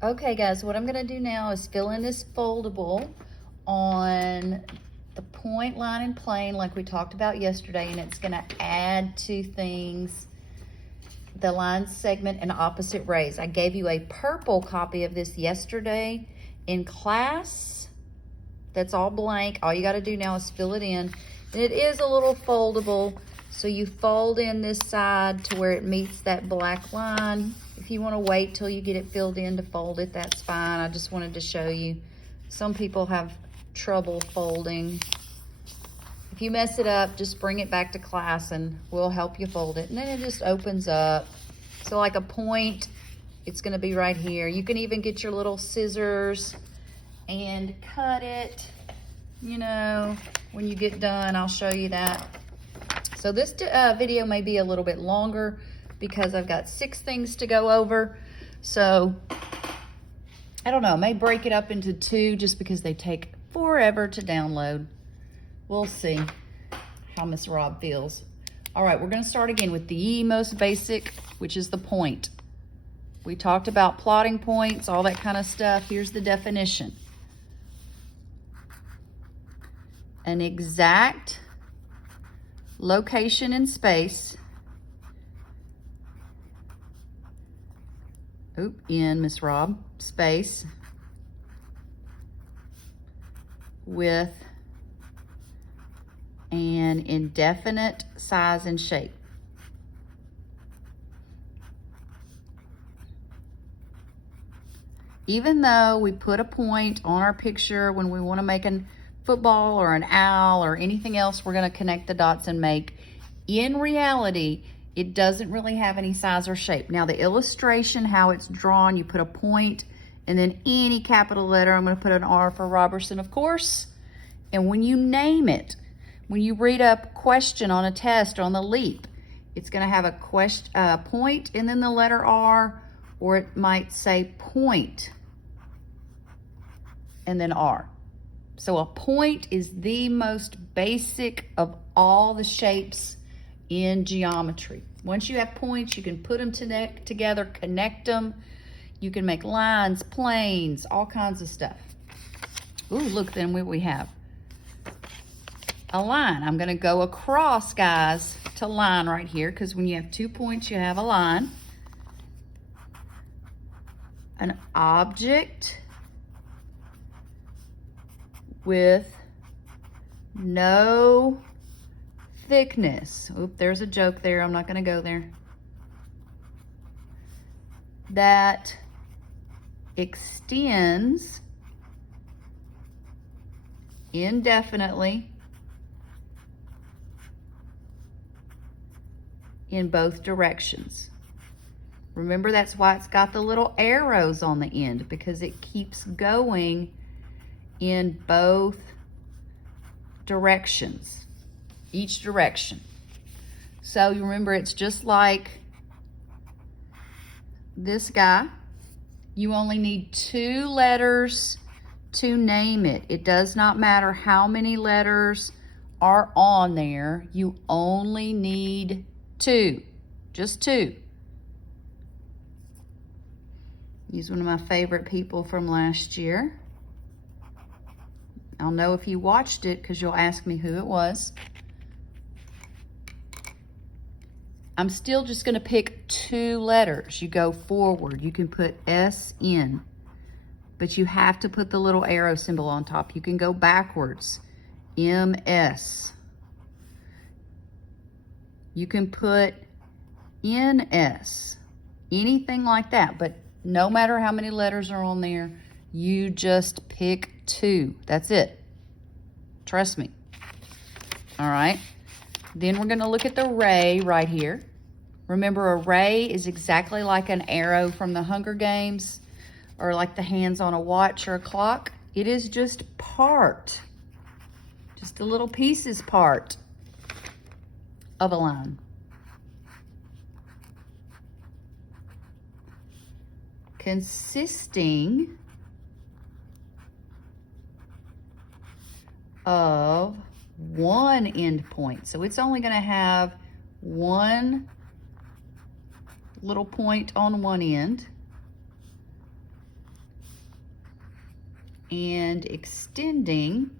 Okay guys, what I'm gonna do now is fill in this foldable on the point, line, and plane like we talked about yesterday, and it's gonna add two things, the line segment and opposite rays. I gave you a purple copy of this yesterday in class. That's all blank. All you gotta do now is fill it in. And it is a little foldable, so you fold in this side to where it meets that black line. If you wanna wait till you get it filled in to fold it, that's fine. I just wanted to show you. Some people have trouble folding. If you mess it up, just bring it back to class and we'll help you fold it. And then it just opens up. So like a point, it's gonna be right here. You can even get your little scissors and cut it, you know, when you get done. I'll show you that. So this video may be a little bit longer because I've got 6 things to go over. So I don't know, I may break it up into 2 just because they take forever to download. We'll see how Miss Rob feels. All right, we're gonna start again with the most basic, which is the point. We talked about plotting points, all that kind of stuff. Here's the definition. An exact location in space, in Miss Rob, space, with an indefinite size and shape. Even though we put a point on our picture when we want to make a football or an owl or anything else we're going to connect the dots and make, in reality, it doesn't really have any size or shape. Now the illustration, how it's drawn, you put a point and then any capital letter. I'm going to put an R for Robertson, of course. And when you name it, when you read a question on a test or on the LEAP, it's going to have a point and then the letter R, or it might say point and then R. So a point is the most basic of all the shapes in geometry. Once you have points, you can put them together, connect them. You can make lines, planes, all kinds of stuff. Ooh, look then what we have. A line. I'm gonna go across, guys, to line right here, because when you have 2 points, you have a line. An object with no thickness. Oop, there's a joke there. I'm not going to go there. That extends indefinitely in both directions. Remember, that's why it's got the little arrows on the end, because it keeps going in both directions, each direction. So you remember, it's just like this guy. You only need 2 letters to name it. It does not matter how many letters are on there. You only need 2, just 2. He's one of my favorite people from last year. I'll know if you watched it because you'll ask me who it was. I'm still just going to pick 2 letters. You go forward. You can put S in, but you have to put the little arrow symbol on top. You can go backwards. MS. You can put NS. Anything like that, but no matter how many letters are on there, you just pick 2. That's it. Trust me. All right. Then we're going to look at the ray right here. Remember, a ray is exactly like an arrow from the Hunger Games, or like the hands on a watch or a clock. It is just part, just a little pieces part of a line. Consisting of one end point. So it's only going to have one little point on one end and extending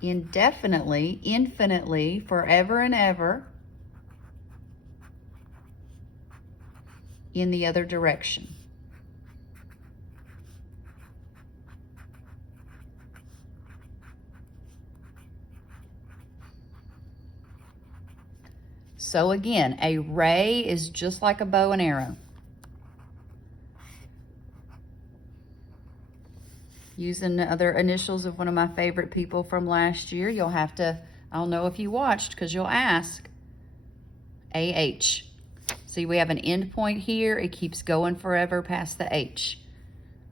indefinitely, infinitely, forever and ever in the other direction. So again, a ray is just like a bow and arrow. Using the other initials of one of my favorite people from last year, you'll have to, I don't know if you watched because you'll ask, AH. See, we have an end point here. It keeps going forever past the H.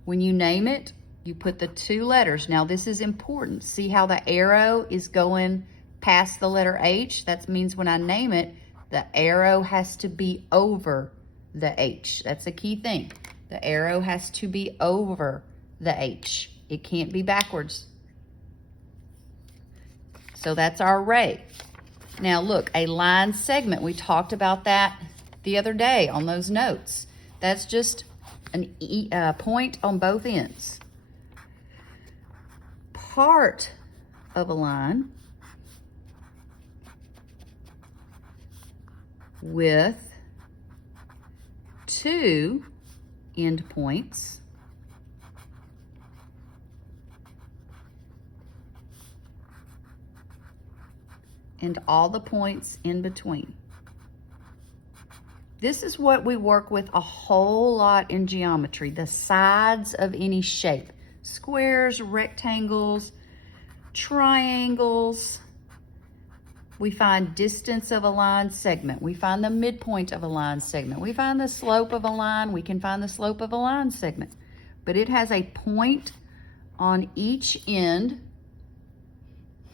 When you name it, you put the two letters. Now this is important. See how the arrow is going past the letter H? That means when I name it, the arrow has to be over the H. That's a key thing. The arrow has to be over the H. It can't be backwards. So that's our ray. Now look, a line segment. We talked about that the other day on those notes. That's just a point on both ends. Part of a line with two end points and all the points in between. This is what we work with a whole lot in geometry, the sides of any shape. Squares, rectangles, triangles. We find distance of a line segment. We find the midpoint of a line segment. We find the slope of a line. We can find the slope of a line segment. But it has a point on each end.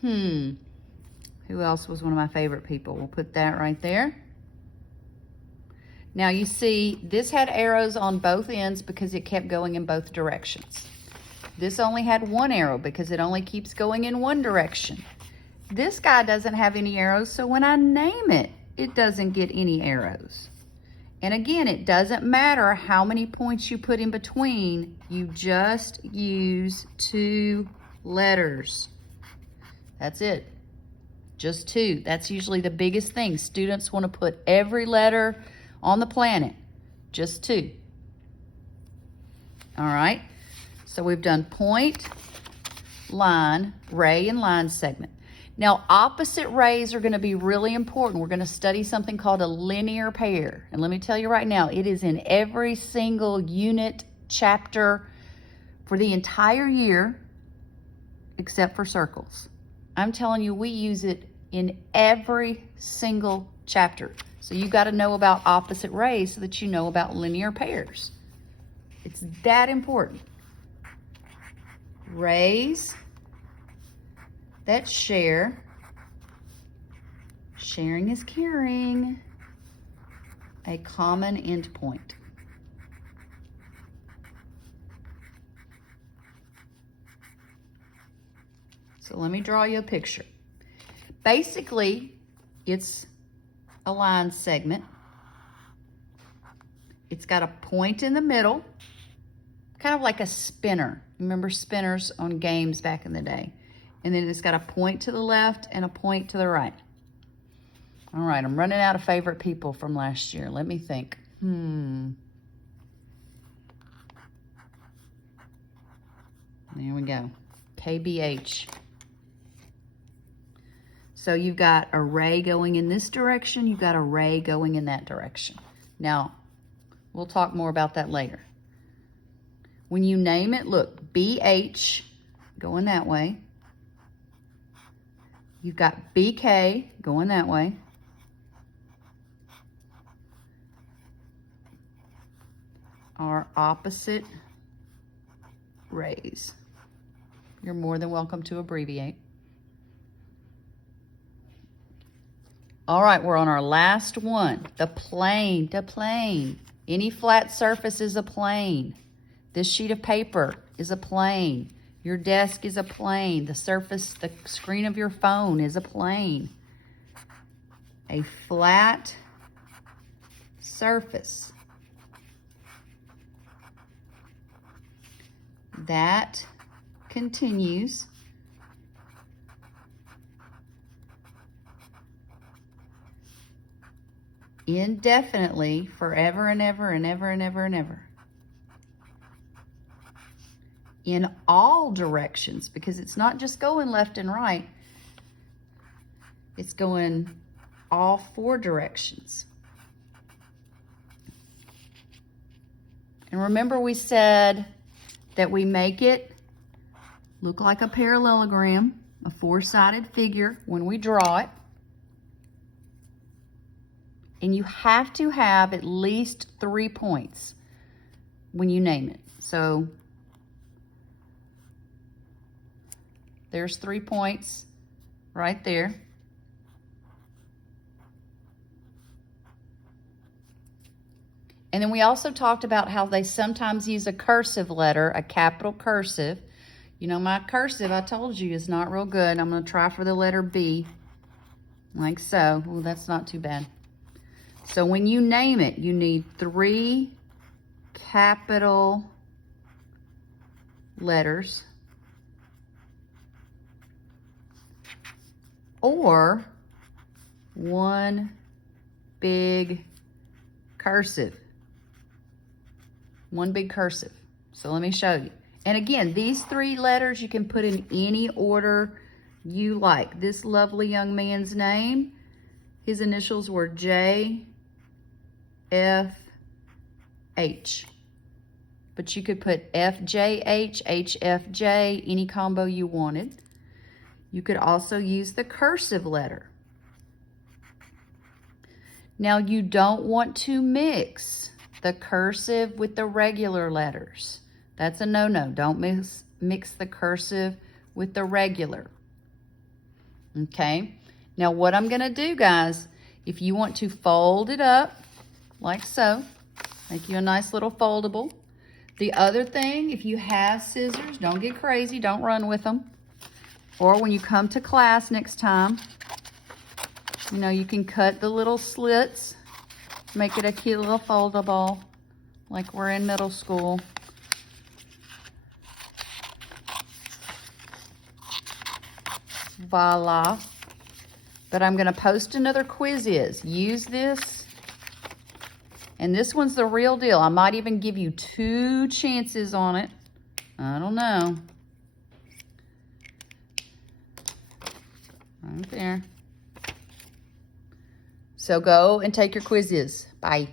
Who else was one of my favorite people? We'll put that right there. Now you see, this had arrows on both ends because it kept going in both directions. This only had one arrow because it only keeps going in one direction. This guy doesn't have any arrows, so when I name it, it doesn't get any arrows. And again, it doesn't matter how many points you put in between, you just use two letters. That's it. Just two. That's usually the biggest thing. Students want to put every letter on the planet. Just two. All right. So we've done point, line, ray, and line segment. Now, opposite rays are going to be really important. We're going to study something called a linear pair. And let me tell you right now, it is in every single unit, chapter for the entire year, except for circles. I'm telling you, we use it in every single chapter. So you got to know about opposite rays so that you know about linear pairs. It's that important. Rays that share, sharing is caring, a common endpoint. So let me draw you a picture. Basically, it's a line segment. It's got a point in the middle, kind of like a spinner. Remember spinners on games back in the day? And then it's got a point to the left and a point to the right. All right, I'm running out of favorite people from last year. Let me think. There we go. KBH. So you've got a ray going in this direction. You've got a ray going in that direction. Now, we'll talk more about that later. When you name it, look, BH going that way. You've got BK going that way. Are opposite rays. You're more than welcome to abbreviate. All right, we're on our last one. The plane, the plane. Any flat surface is a plane. This sheet of paper is a plane. Your desk is a plane. The surface, the screen of your phone is a plane. A flat surface that continues. Indefinitely, forever and ever and ever and ever and ever. In all directions, because it's not just going left and right, it's going all 4 directions. And remember, we said that we make it look like a parallelogram, a 4-sided figure when we draw it. And you have to have at least 3 points when you name it. So there's 3 points right there. And then we also talked about how they sometimes use a cursive letter, a capital cursive. You know, my cursive, I told you, is not real good. I'm going to try for the letter B, like so. Well, that's not too bad. So when you name it, you need 3 capital letters or 1 big cursive. 1 big cursive. So let me show you. And again, these 3 letters you can put in any order you like. This lovely young man's name, his initials were J, F, H. But you could put F, J, H, H, F, J, any combo you wanted. You could also use the cursive letter. Now you don't want to mix the cursive with the regular letters. That's a no-no. Don't mix the cursive with the regular. Okay? Now what I'm going to do, guys, if you want to fold it up like so, make you a nice little foldable. The other thing, if you have scissors, don't get crazy. Don't run with them. Or when you come to class next time, you know, you can cut the little slits, make it a cute little foldable, like we're in middle school. Voila. But I'm going to post another quiz. Use this. And this one's the real deal. I might even give you 2 chances on it. I don't know. Right there. So go and take your quizzes. Bye.